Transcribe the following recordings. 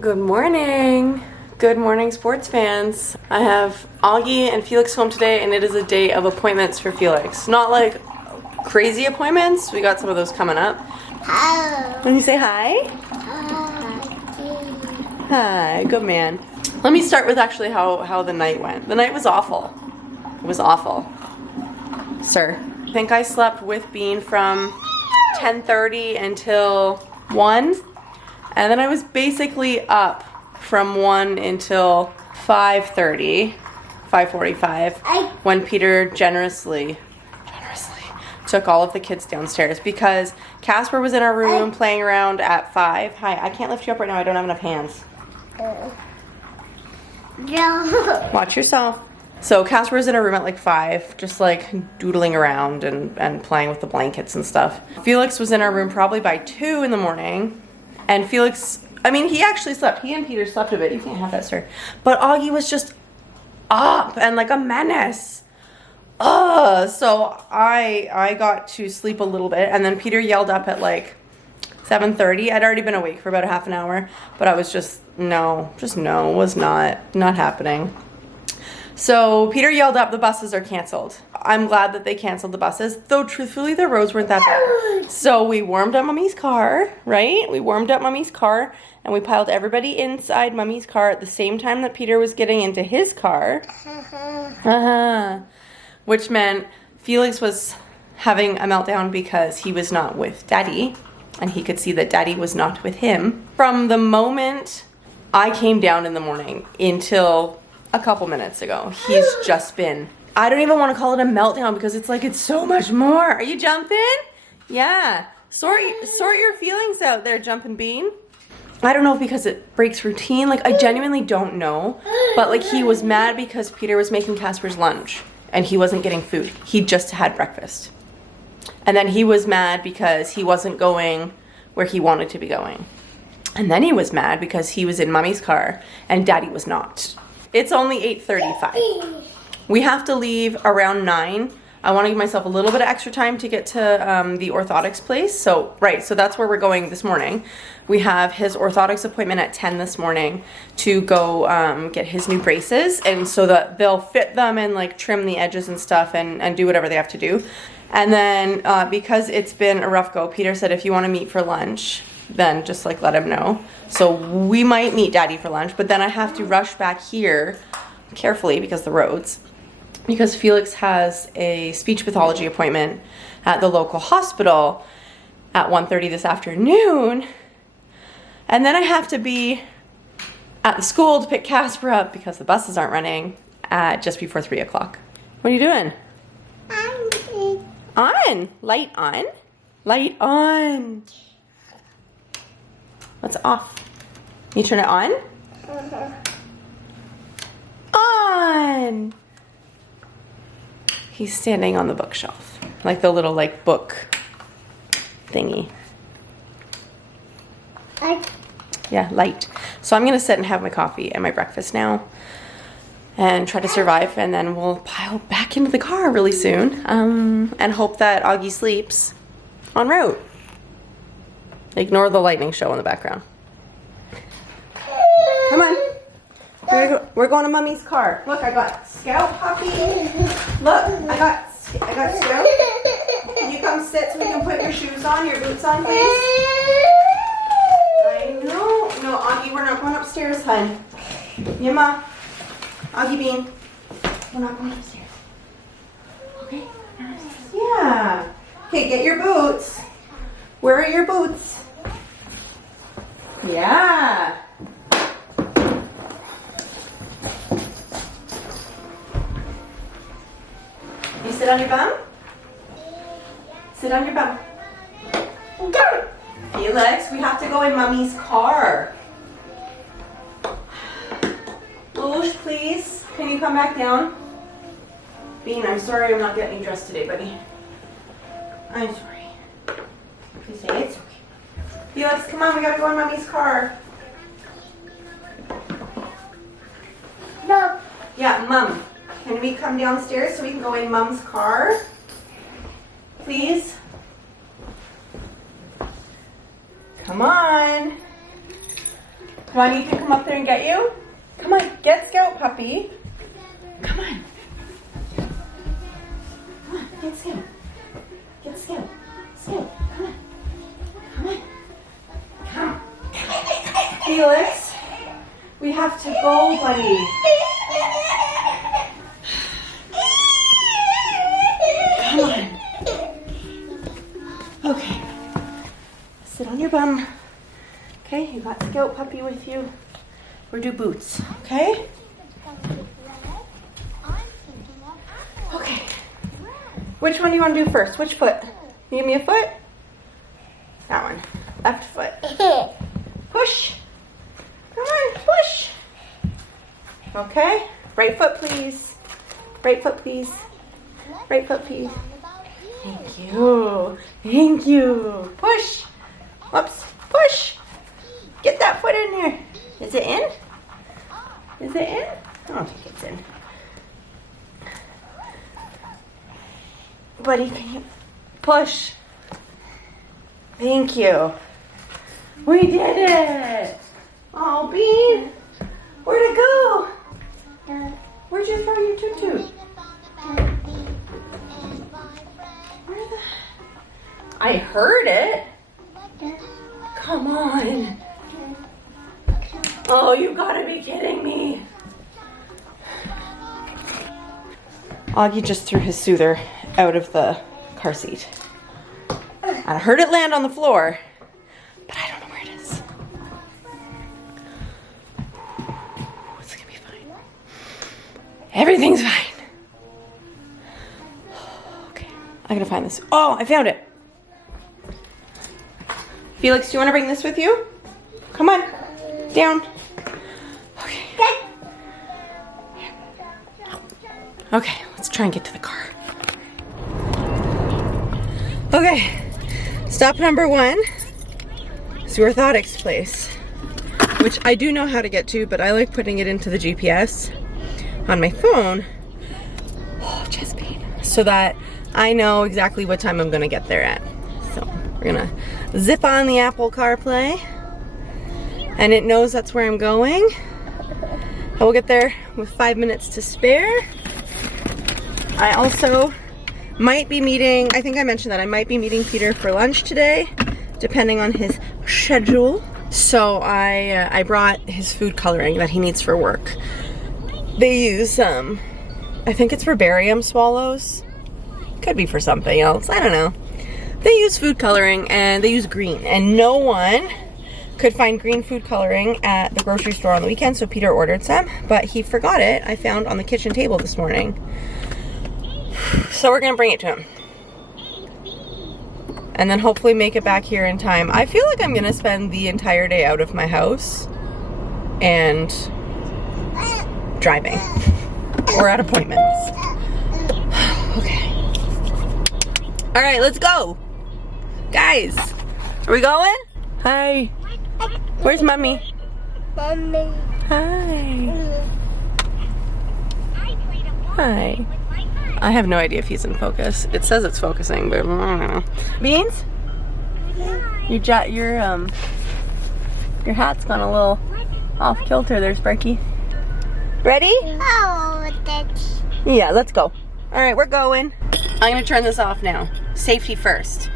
Good morning. Good morning, sports fans. I have Augie and Feliks home today, and it is a day of appointments for Feliks. Not like crazy appointments. We got some of those coming up. Hi. Can you say hi? Hi. Good man. Let me start with actually how the night went. The night was awful. It was awful. Sir. I think I slept with Bean from 10:30 until 1. And then I was basically up from 1 until 5:30, 5:45, when Peter generously took all of the kids downstairs because Kasper was in our room playing around at 5. Hi, I can't lift you up right now. I don't have enough hands. Watch yourself. So Kasper was in our room at like 5, just like doodling around and playing with the blankets and stuff. Feliks was in our room probably by 2 in the morning. And Feliks, I mean, he actually slept. He and Peter slept a bit. You can't have that, sir. But Augie was just up and like a menace. So I got to sleep a little bit. And then Peter yelled up at like 7:30. I'd already been awake for about a half an hour. But I was just no, was not happening. So Peter yelled up, the buses are canceled. I'm glad that they canceled the buses, though truthfully the roads weren't that bad. So we warmed up Mommy's car, right? We warmed up Mommy's car and we piled everybody inside Mommy's car at the same time that Peter was getting into his car. Which meant Feliks was having a meltdown because he was not with Daddy and he could see that Daddy was not with him. From the moment I came down in the morning until a couple minutes ago, he's just been, I don't even want to call it a meltdown because it's like it's so much more. Are you jumping? Yeah. Sort your feelings out there, Jumpin' Bean. I don't know if because it breaks routine. Like, I genuinely don't know. But like, he was mad because Peter was making Kasper's lunch and he wasn't getting food. He just had breakfast. And then he was mad because he wasn't going where he wanted to be going. And then he was mad because he was in Mommy's car and Daddy was not. It's only 8:35. We have to leave around 9. I want to give myself a little bit of extra time to get to the Orthotics place. So that's where we're going this morning. We have his Orthotics appointment at 10 this morning to go get his new braces, and so that they'll fit them and like trim the edges and stuff and do whatever they have to do. And then because it's been a rough go, Peter said if you want to meet for lunch, then just like let him know. So we might meet Daddy for lunch, but then I have to rush back here carefully because the roads, because Feliks has a speech pathology appointment at the local hospital at 1:30 this afternoon. And then I have to be at the school to pick Kasper up because the buses aren't running at just before 3 o'clock. What are you doing? On. Light on. Light on. What's off? You turn it on? On! He's standing on the bookshelf. Like the little like book thingy. Yeah, light. So I'm gonna sit and have my coffee and my breakfast now and try to survive, and then we'll pile back into the car really soon and hope that Augie sleeps en route. Ignore the lightning show in the background. Come on. We're going to Mommy's car. Look, I got Scout Puppy. Look, I got Scout. Can you come sit so we can put your shoes on, your boots on, please? I know. No, Augie, we're not going upstairs, hun. Yima. Augie Bean. We're not going upstairs. Okay? Yeah. Okay, get your boots. Where are your boots? Yeah. You sit on your bum? Sit on your bum. Feliks, we have to go in Mommy's car. Lulush, please. Can you come back down? Bean, I'm sorry I'm not getting you dressed today, buddy. I'm sorry. You say it's okay. Feliks, come on, we gotta go in Mommy's car. No. Yeah, Mom. Can we come downstairs so we can go in Mom's car? Please? Come on. Do I need to come up there and get you? Come on, get Scout, puppy. Come on. Come on, get Scout. Get Scout. Scout, come on. Come on. Come. Felix, we have to go, buddy. Come on. Okay. Sit on your bum. Okay, you got Scout puppy with you. Or do boots, okay? Okay. Which one do you want to do first? Which foot? You give me a foot? That one. Left foot. Push. Come on, push. Okay. Right foot, please. Right foot, please. Right foot, please. Thank you. Thank you. Push. Whoops. Push. Get that foot in there. Is it in? Is it in? I don't think it's in. Buddy, can you push? Thank you. We did it. Oh, Bean. Where'd it go? Where'd you throw your toot-toot? Where the... I heard it. Come on. Oh, you gotta be kidding me. Augie just threw his soother out of the car seat. I heard it land on the floor, but I don't know where it is. It's gonna be fine. Everything's fine. Okay, I gotta find this. Oh, I found it. Felix, do you want to bring this with you? Come on, down. Okay. Okay, let's try and get to the car. Okay, stop number 1 is the Orthotics place, which I do know how to get to, but I like putting it into the GPS on my phone, chest pain, so that I know exactly what time I'm gonna get there at. So we're gonna zip on the Apple CarPlay, and it knows that's where I'm going. I will get there with 5 minutes to spare. I also might be meeting, I think I mentioned that I might be meeting Peter for lunch today, depending on his schedule. So I brought his food coloring that he needs for work. They use, I think it's for barium swallows. Could be for something else, I don't know. They use food coloring and they use green, and no one could find green food coloring at the grocery store on the weekend, so Peter ordered some, but he forgot it. I found on the kitchen table this morning. So we're gonna bring it to him. And then hopefully make it back here in time. I feel like I'm gonna spend the entire day out of my house and driving or at appointments. Okay. All right, let's go. Guys, are we going? Hi. Where's Mommy? Mommy. Hi. Hi. I have no idea if he's in focus. It says it's focusing, but I don't know. Beans? Your hat's gone a little off kilter there, Sparky. Ready? Oh, that's... Yeah, let's go. All right, we're going. I'm gonna turn this off now. Safety first.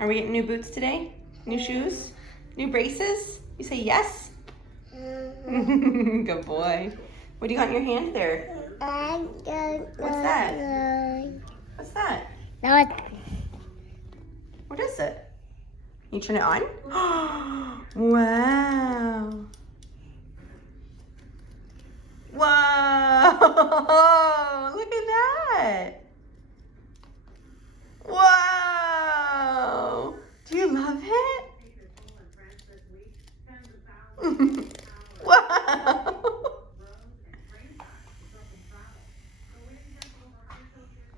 Are we getting new boots today? New shoes? New braces? You say yes? Good boy. What do you got in your hand there? What's that? What's that? What is it? You turn it on? Wow. Whoa! Look at that! Wow! Do you love it? Wow!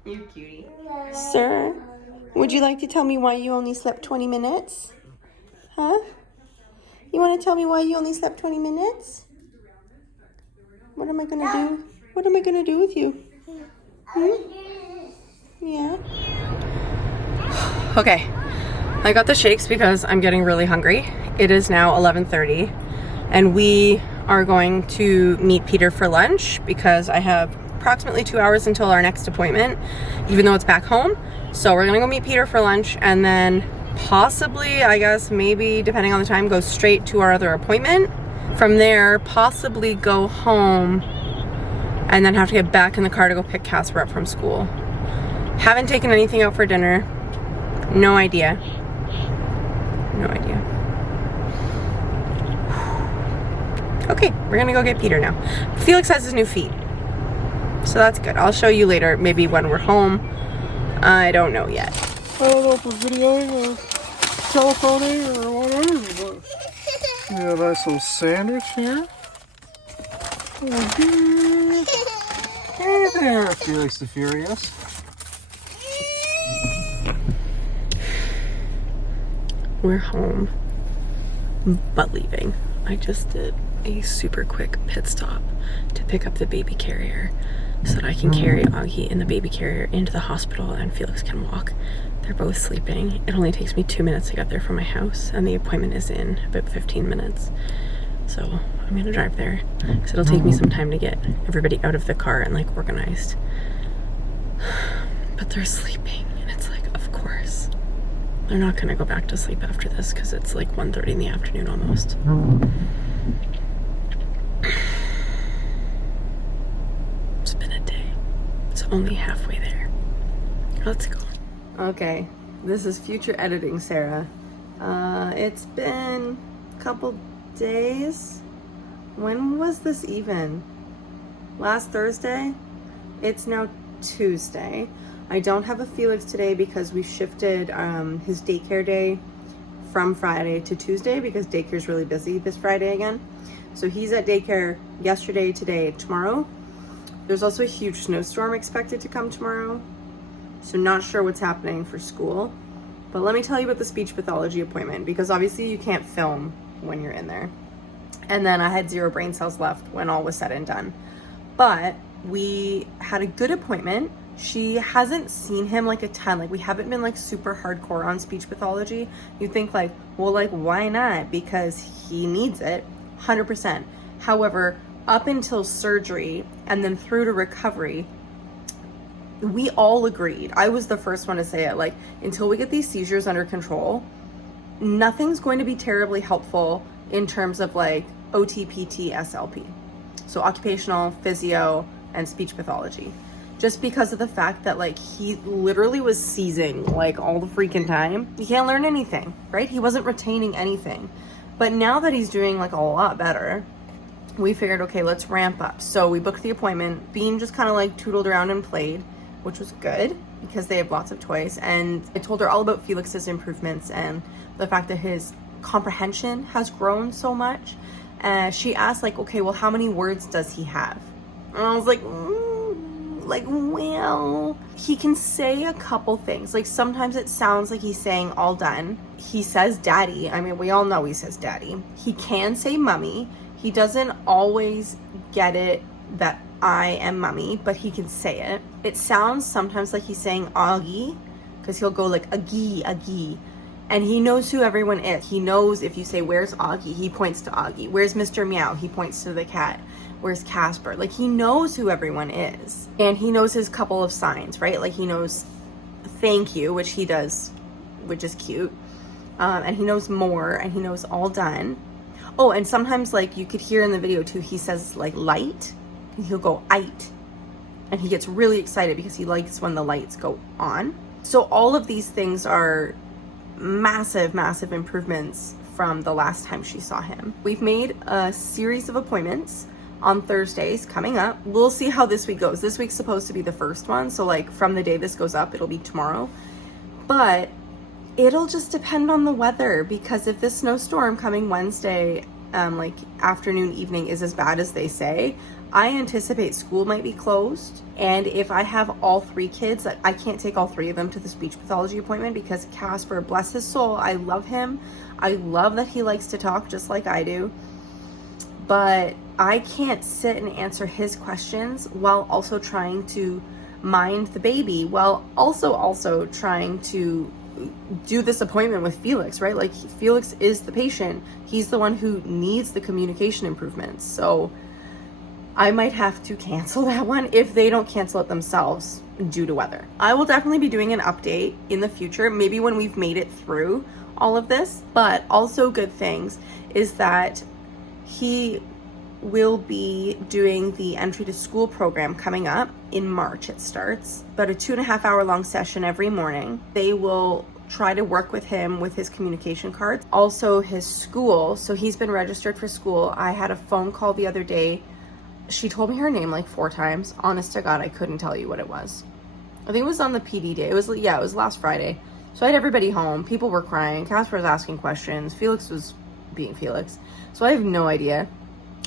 You cutie. Sir, would you like to tell me why you only slept 20 minutes? Huh? You want to tell me why you only slept 20 minutes? What am I gonna do? What am I gonna do with you? Yeah. Okay, I got the shakes because I'm getting really hungry. It is now 11:30 and we are going to meet Peter for lunch because I have approximately 2 hours until our next appointment, even though it's back home. So we're gonna go meet Peter for lunch and then possibly, I guess, maybe depending on the time, go straight to our other appointment. From there, possibly go home and then have to get back in the car to go pick Kasper up from school. Haven't taken anything out for dinner. No idea. No idea. Okay, we're gonna go get Peter now. Feliks has his new feet, so that's good. I'll show you later, maybe when we're home. I don't know yet. I don't know if we're videoing or telephoning or whatever, but we got a nice little sandwich here. Hey there, Felix the Furious. We're home, but leaving. I just did a super quick pit stop to pick up the baby carrier so that I can carry Auggie in the baby carrier into the hospital and Feliks can walk. They're both sleeping. It only takes me 2 minutes to get there from my house and the appointment is in about 15 minutes. So I'm gonna drive there because it'll take me some time to get everybody out of the car and like organized. But they're sleeping and it's like, of course. They're not gonna go back to sleep after this because it's like 1:30 in the afternoon almost. It's been a day. It's only halfway there. Let's go. Okay, this is future editing Sarah. It's been a couple days. When was this even? Last Thursday? It's now Tuesday. I don't have a Feliks today because we shifted his daycare day from Friday to Tuesday because daycare's really busy this Friday again. So he's at daycare yesterday, today, tomorrow. There's also a huge snowstorm expected to come tomorrow. So not sure what's happening for school. But let me tell you about the speech pathology appointment because obviously you can't film when you're in there. And then I had 0 brain cells left when all was said and done. But we had a good appointment. She hasn't seen him like a ton. Like we haven't been like super hardcore on speech pathology. You think like, well, like why not? Because he needs it, 100%. However, up until surgery and then through to recovery, we all agreed. I was the first one to say it. Like until we get these seizures under control, nothing's going to be terribly helpful in terms of like OT, PT, SLP. So occupational, physio, and speech pathology. Just because of the fact that like he literally was seizing like all the freaking time. He can't learn anything, right? He wasn't retaining anything. But now that he's doing like a lot better, we figured, okay, let's ramp up. So we booked the appointment. Bean just kind of like tootled around and played, which was good because they have lots of toys. And I told her all about Feliks's improvements and the fact that his comprehension has grown so much. She asked like, okay, well, how many words does he have? And I was like, well, he can say a couple things. Like sometimes it sounds like he's saying all done. He says daddy. I mean, we all know he says daddy. He can say mummy. He doesn't always get it that I am mummy, but he can say it. It sounds sometimes like he's saying Auggie because he'll go like Auggie, Auggie. And he knows who everyone is. He knows if you say, where's Auggie? He points to Auggie. Where's Mr. Meow? He points to the cat. Where's Kasper? Like he knows who everyone is. And he knows his couple of signs, right? Like he knows thank you, which he does, which is cute. And he knows more and he knows all done. Oh, and sometimes like you could hear in the video too, he says like light and he'll go "ite." And he gets really excited because he likes when the lights go on. So all of these things are massive, massive improvements from the last time she saw him. We've made a series of appointments on Thursdays coming up. We'll see how this week goes. This week's supposed to be the first one. So like from the day this goes up, it'll be tomorrow. But it'll just depend on the weather because if this snowstorm coming Wednesday, like afternoon, evening is as bad as they say, I anticipate school might be closed. And if I have all 3 kids, I can't take all 3 of them to the speech pathology appointment because Kasper, bless his soul, I love him. I love that he likes to talk just like I do. But I can't sit and answer his questions while also trying to mind the baby, while also trying to do this appointment with Feliks, right? Like, Feliks is the patient. He's the one who needs the communication improvements. So I might have to cancel that one if they don't cancel it themselves due to weather. I will definitely be doing an update in the future, maybe when we've made it through all of this. But also good things is that he will be doing the entry to school program coming up in March. It starts about a 2.5 hour long session every morning. They will try to work with him with his communication cards, also his school. So he's been registered for school. I had a phone call the other day. She told me her name like 4 times. Honest to God, I couldn't tell you what it was. I think it was on the PD day. It was last Friday. So I had everybody home. People were crying. Kasper was asking questions. Feliks was being Feliks. So I have no idea.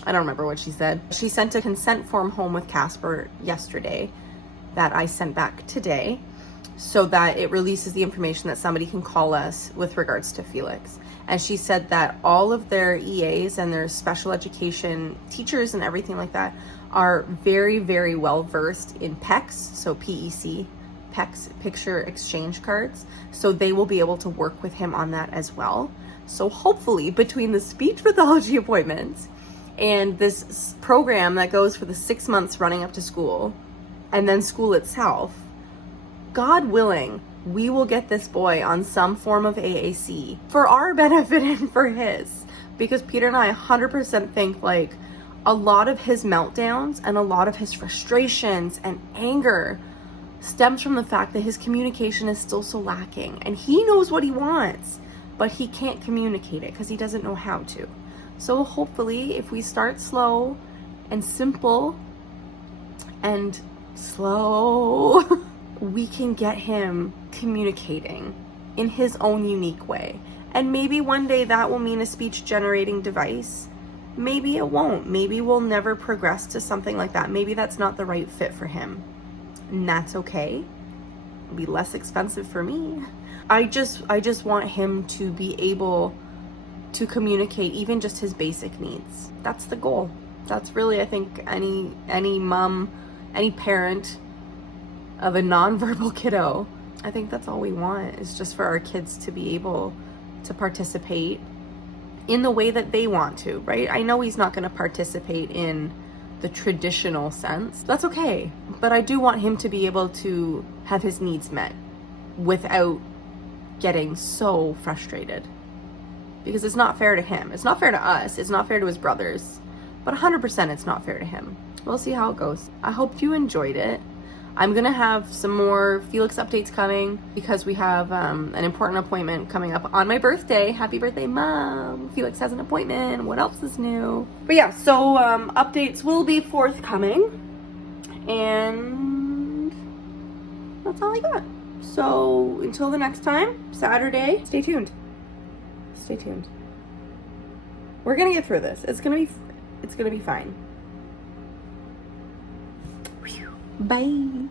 I don't remember what she said. She sent a consent form home with Kasper yesterday that I sent back today so that it releases the information that somebody can call us with regards to Feliks. And she said that all of their EAs and their special education teachers and everything like that are very, very well versed in PECs, so PEC, PECs, picture exchange cards. So they will be able to work with him on that as well. So hopefully between the speech pathology appointments and this program that goes for the 6 months running up to school, and then school itself, God willing, we will get this boy on some form of AAC for our benefit and for his. Because Peter and I 100% think like a lot of his meltdowns and a lot of his frustrations and anger stems from the fact that his communication is still so lacking. And he knows what he wants, but he can't communicate it because he doesn't know how to. So hopefully if we start slow and simple and slow, we can get him communicating in his own unique way. And maybe one day that will mean a speech generating device. Maybe it won't. Maybe we'll never progress to something like that. Maybe that's not the right fit for him. And that's okay. It'll be less expensive for me. I just want him to be able to communicate even just his basic needs. That's the goal. That's really, I think, any mom, any parent of a nonverbal kiddo, I think that's all we want, is just for our kids to be able to participate in the way that they want to, right? I know he's not going to participate in the traditional sense. That's okay. But I do want him to be able to have his needs met without getting so frustrated. Because it's not fair to him. It's not fair to us. It's not fair to his brothers. But 100% it's not fair to him. We'll see how it goes. I hope you enjoyed it. I'm going to have some more Feliks updates coming because we have an important appointment coming up on my birthday. Happy birthday, Mom. Feliks has an appointment. What else is new? But yeah, so updates will be forthcoming. And that's all I got. So until the next time, Saturday, stay tuned. Stay tuned. We're gonna get through this. It's gonna be fine. Bye.